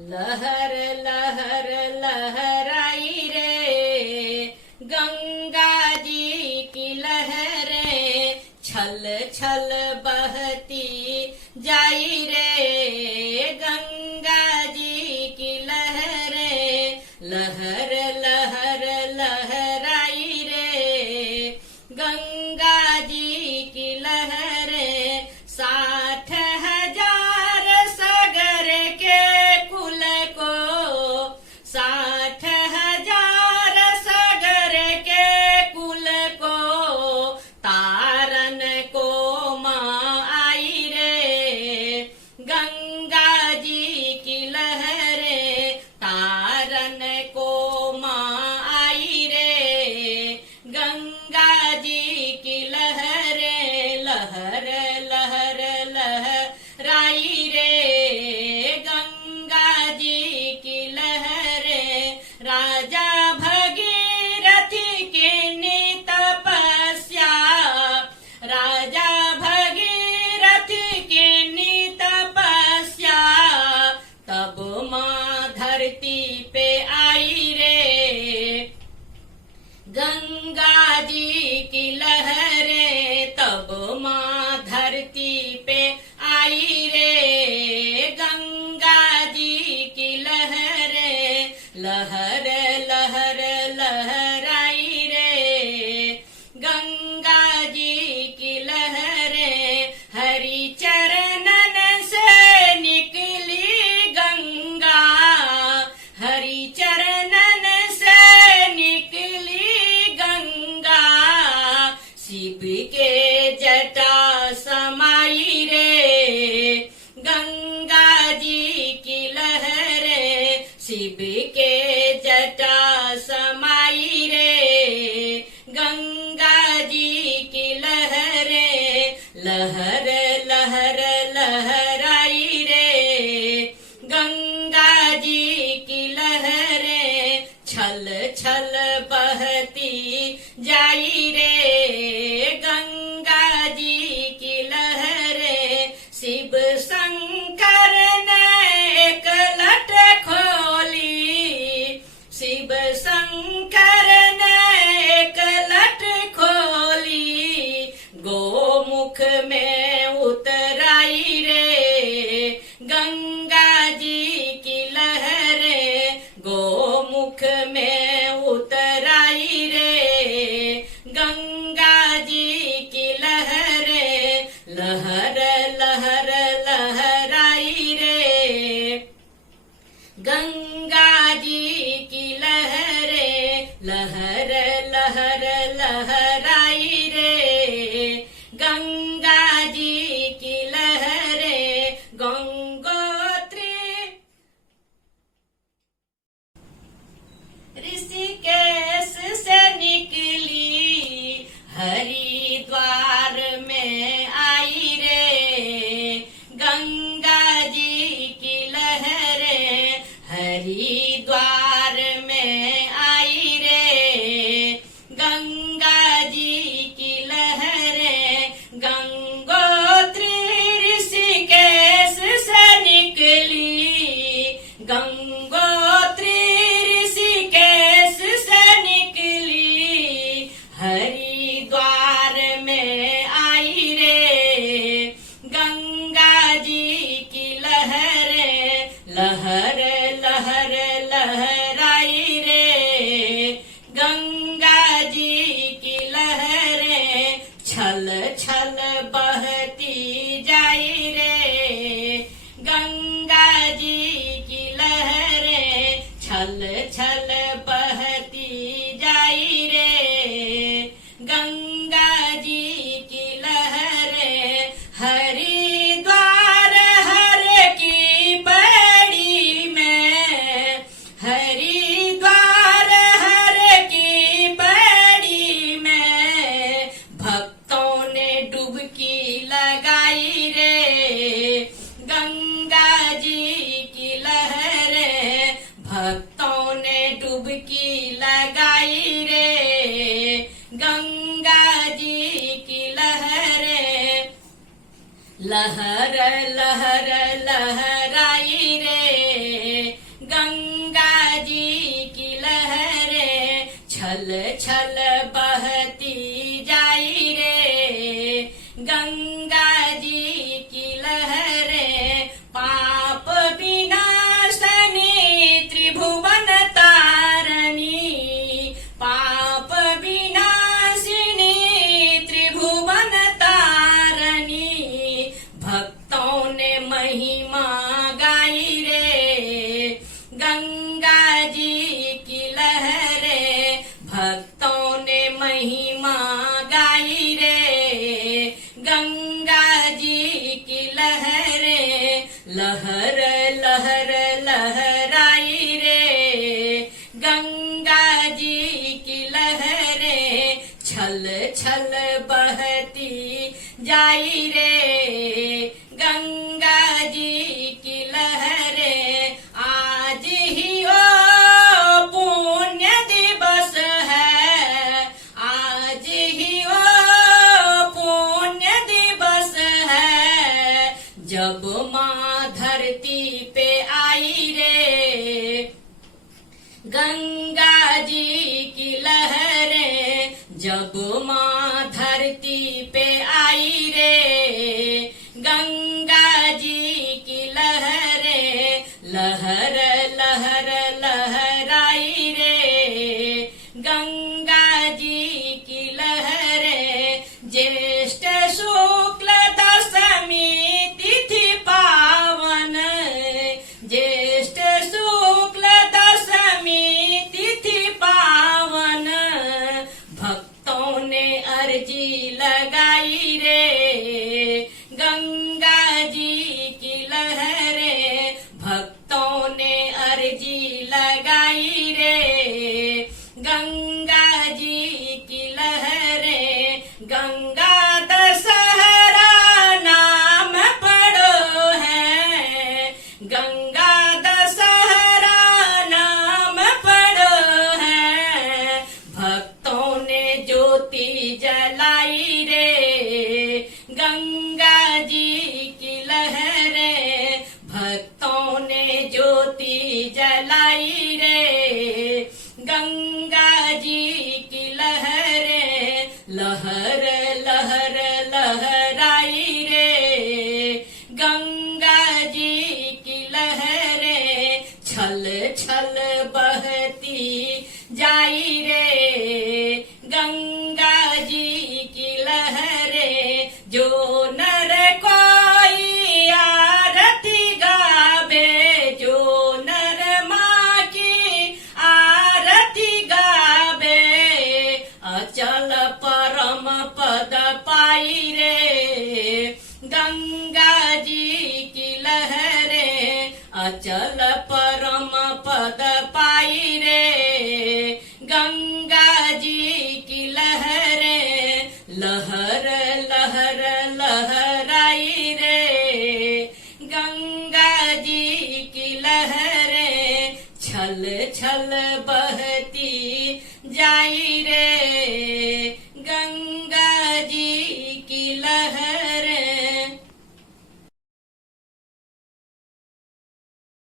लहर लहर लहराई रे गंगा जी की लहरें, छल छल बहती जाई रे गंगा जी की लहरें। लहर लहर लहराई रे गंगा जी की लहरें, 60,000 सागर के कुल को, 60,000 सागर के कुल को तारन को माँ आई रे गंगा जी की लहरें। तारन को माँ आई रे गंगा जी की लहरें। लहर लहर लहराई रे गंगा जी की लहरें। राजा भगीरथी की तपस्या, राजा भगीरथी की तपस्या, तब माँ धरती पे आई रे गंगा जी की लहरें। तब माँ धरती पे आई रे गंगा जी की लहरें। लहर लहर लहराई रे गंगा जी की लहरें। हरि चरणन से निकली गंगा, हरि चरणन से निकली गंगा, शिव के जटा समाई रे गंगा जी की लहरें। शिव के जटा समाई रे गंगा जी की लहरें। लहर लहर लहराई रे गंगा जी की लहरें, छल छल बहती जाई रे गंगा जी की लहरें। शिव शंकर ने एक लट खोली, शिव शंकर ने एक लट खोली, गोमुख में उतराई रे गंगा जी की लहरें। गोमुख में उतराई रे गंगा जी की लहरें। लहर लहर लहराई रे गंगा जी की लहरें। लहर लहर लहराई रे गंगा जी की लहरें। गंगोत्री ऋषिकेश से निकली, हरिद्वार में आई रे गंगा जी की लहरें। हरिद्वार में आई रे गंगा जी की लहरें। गंगोत्री ऋषिकेश से निकली, गंगोत्री ऋषिकेश से निकली, हरिद्वार में आई रे गंगा जी की लहरें। लहर लहर लहराई रे गंगा जी की लहरें, छल छल बहती जाई रे गंगा जी की लहरें। छल छल बहती जाई रे गंगा जी की लहरें। हरिद्वार हर की पैड़ी में, हरिद्वार हर की पैड़ी में, भक्तों ने डुबकी लगाई रे गंगा जी की लहरें। भक्तों ने डुबकी लगाई रे गंगा जी की लहरें। लहर लहर लहराई रे जाई रे गंगा जी की लहरें। आज ही ओ पुण्य दिवस है, आज ही ओ पुण्य दिवस है, जब माँ धरती पे आई रे गंगा जी की लहरें। जब माँ धरती पे आई रे गंगा जी की लहरें। लहर लहर लहराई रे गंगा जी की लहरें। ज्येष्ठ शुक्ल दशमी तिथि पावन, ज्येष्ठ शुक्ल दशमी तिथि पावन, भक्तों ने अर्जी लगाई रे गंगा जी की लहरें। भक्तों ने अर्जी लगाई रे गंगा जी की लहरें। गंगा दशहरा नाम पढ़ो है, गंगा दशहरा नाम पढ़ो है, भक्तों ने ज्योति जलाई रे गंगा जी की लहरें। भक्तों ने ज्योति जलाई रे गंगा जी की लहरें। लहर लहर लहराई रे गंगा जी की लहरें। छल छल बहती जाई रे गंगा जी की लहरें। जो नर कोई आरती गावे, जो नर माँ की आरती गावे, अचल परम पद पाई रे गंगा जी की लहरें। अचल परम पद पाई रे गंगा जी की लहरें। लहर लहर लहराई रे गंगा जी की लहरें। छल छल बहती जाई